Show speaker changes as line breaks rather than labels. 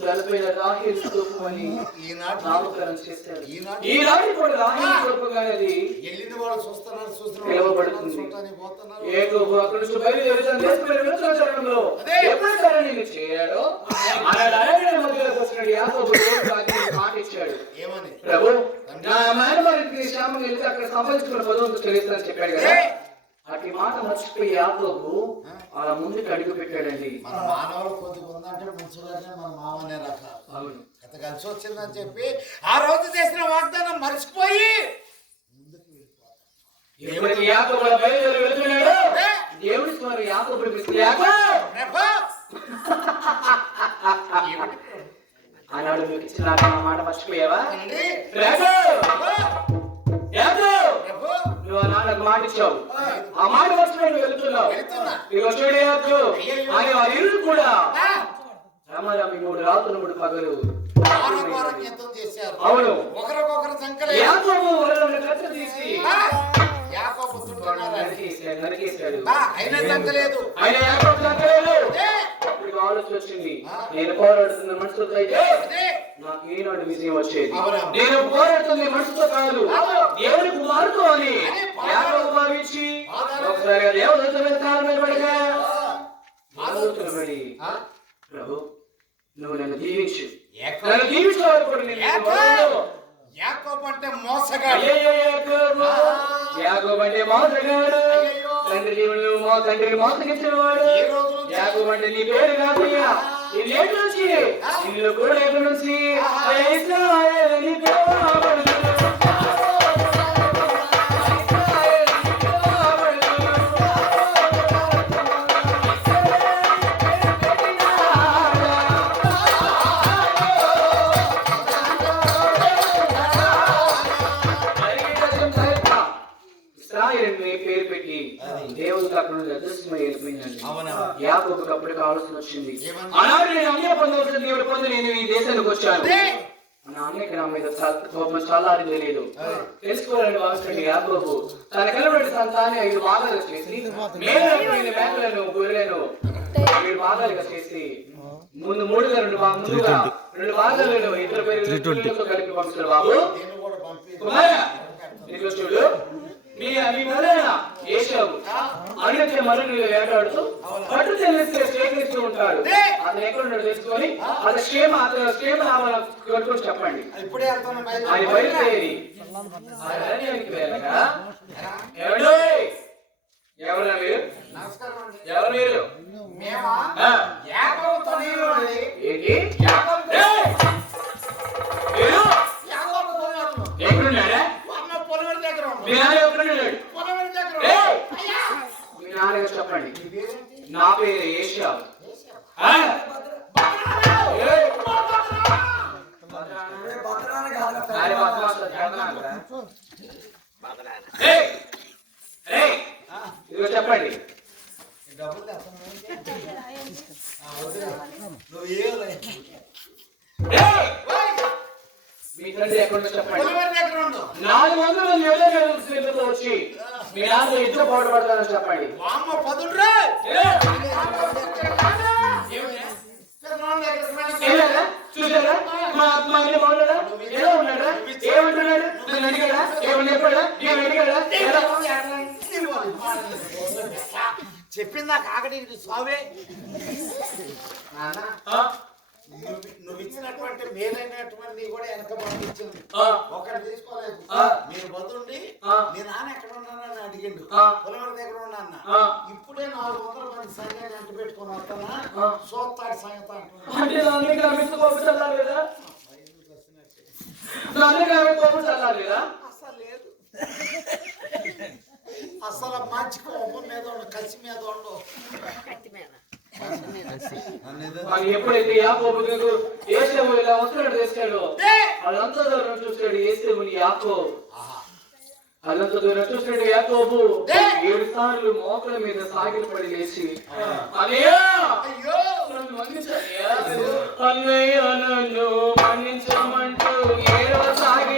జలపైన రాహేల్ స్తూపం అని
ఈనాటి
నామకరణం చేశారు
ఈనాటి
ఈనాటి కూడా రాహేల్ స్తూపంగా అది
వెళ్ళిన వాళ్ళు చూస్తున్నారు చూస్తున్నారు
పిలువబడుతుంది.
చూడటానికి పోతున్నారు.
ఏకోబు అక్కడి నుంచి బయలుదేరి
అదే.
ఎప్పుడు సరే మధ్యలోకి వచ్చినాడు మాట ఇచ్చాడు.
ఏమని?
ప్రభు నా మేనమారికి శ్యామం వెళ్తే అక్కడ సంపాదించుకున్న పదవంతు చెల్లిస్తానని చెప్పాడు కదా. అటు మాట మర్చిపోయి యాకోబు అలా ముందుకు అడుగు పెట్టాడండి.
మన మానవులు కొద్దిగా ఉందంటే ముంచుగానే మన మామనే రక.
అవును.
కథ కలిసి వచ్చిందని చెప్పి ఆ రోజు చేసిన వాగ్దానం మర్చిపోయి
బయలుదేరి వెళ్తున్నాడో దేవుడి స్వామి? ఆనాడు మీకు ఇచ్చిన మాట మర్చిపోయావా? మాట ఇచ్చావు ఆ మాట నువ్వు వెళ్తున్నావు.
అయ్యయ్యో.
అని వారి ఇల్లు కూడా! రామారామి మూడు రాత్రులు మూడు పగలు. అవును.
ఒకరికొకరు సంకలే
యాకోబు వరలను కత్తి తీసి
యాకోబు
నరికేశాడు.
ఆ, అయినా సంకలేదు
ఆయన యాకోబు ఆలోచన వచ్చింది. నేను పోరాడుతున్న మనసుతో అయితే. నాకు ఈనాడు విజయం వచ్చేది? నేను పోరాడుతుంది మనసుతో కాదు. దేవుని కుమారుతో అని భావించి. ఒకసారి
ఆ,
ప్రభు నువ్వు నన్ను దీవించు నన్ను దీవించే వరకు కూడా నేను
యాకోబు.
వదలను.
యాకోబు అంటే మోసగాడు
యాకోబు. అంటే మోసగాడు. తండ్రి దేవుడు మో తండ్రి మోసగించినవాడు
ఈ రోజు నుంచి
యాకోబు అంటే నీ పేరు కాదయ్యా. నుంచి ఇల్లు కూడా ఎటు నుంచి నీ. అదృశ్యమై వెళ్ళిపోయిందండి
అవునా?
యాకోబుకి అప్పటికి ఆలోచన వచ్చింది? ఆనాడు నేను అన్య పొందవలసిన దేవుడు పొంది నేను ఈ దేశానికి వచ్చాను.
అదే.
నా మీద కోపం చల్లారి తెలియదు తెలుసుకోవాలని భావిస్తుంది యాకోబు. తన కలబడి సంతాన్ని ఐదు భాగాలు. చేసి మేకలను గొర్రెలను ఏడు భాగాలుగా చేసి ముందు మూడుగా రెండు ముందుగా రెండు భాగాలను ఇద్దరు పేరు కలిపి పంపిస్తాడు బాబు. కుమారా, చూడు. మీ మీ అన్నిటి మరుని వేటాడుతూ పట్టు చెల్లిస్తే స్వీకరిస్తూ ఉంటాడు అతను ఎక్కడ ఉన్నాడు తెలుసుకొని అతని క్షేమ అతని క్షేమ కట్టుకొని చెప్పండి. ఆయన బయలుదేరి. అరణ్యానికి వెళ్ళగా ఎవరు? ఎవరు మీరు? ఎవరు మీరు?
మేమా?
ఏంటి? ఎక్కడున్నాడా
దగ్గర ఉన్నాడు.
అరే బద్మాష్ జగన్నాథరా. ఏయ్! ఏయ్! ఇదిగో చెప్పండి! మీ తండ్రి చెప్పండి. నాలుగు వందల వచ్చి ఇంట్లో పోటపడతారని చెప్పండి
వామ్మ పదుండ్రా.
ఏయ్!
పెద్దవాళ్ళ దగ్గరికి వెళ్ళి
ఏమన్నారా? చూసారా మా మా మీద బాగున్నాడా ఎలా ఉన్నాడా ఏమంటున్నాడు నన్ను అడిగాడా ఏమని చెప్పాడా ఏమని అడిగాడా ఎలా?
చెప్పిందా కాకడి స్వామి నాన్న? నువ్వు ఇచ్చినటువంటి మేలైనటువంటి కూడా వెనక పంపించింది? ఒకటి తీసుకోలేదు. మీరు బతుండి. మీ నాన్న ఎక్కడ ఉన్నానని అడిగిండు. పొలవరి దగ్గర ఉన్నాన్న. ఇప్పుడే నాలుగు వందల మంది సంఘాన్ని అంటు పెట్టుకుని వస్తానా. సోత్తాడు సంగతి అసలు లేదు అసలు మంచి కోపం మీద ఉండు కసి మీద ఉండు
ఎప్పుడైతే యాకోబుకు ఏసేవు ఇలా వస్తున్నాడు చేస్తాడు వాళ్ళంతా దూరం చూస్తాడు ఏసేవుని యాకో వాళ్ళంతా దూరం చూస్తాడు యాకోబు. ఏడు సార్లు మోకల మీద సాగిలు పడి లేచి
అదే
నన్ను మన్నించమంటూ ఏడో సాగి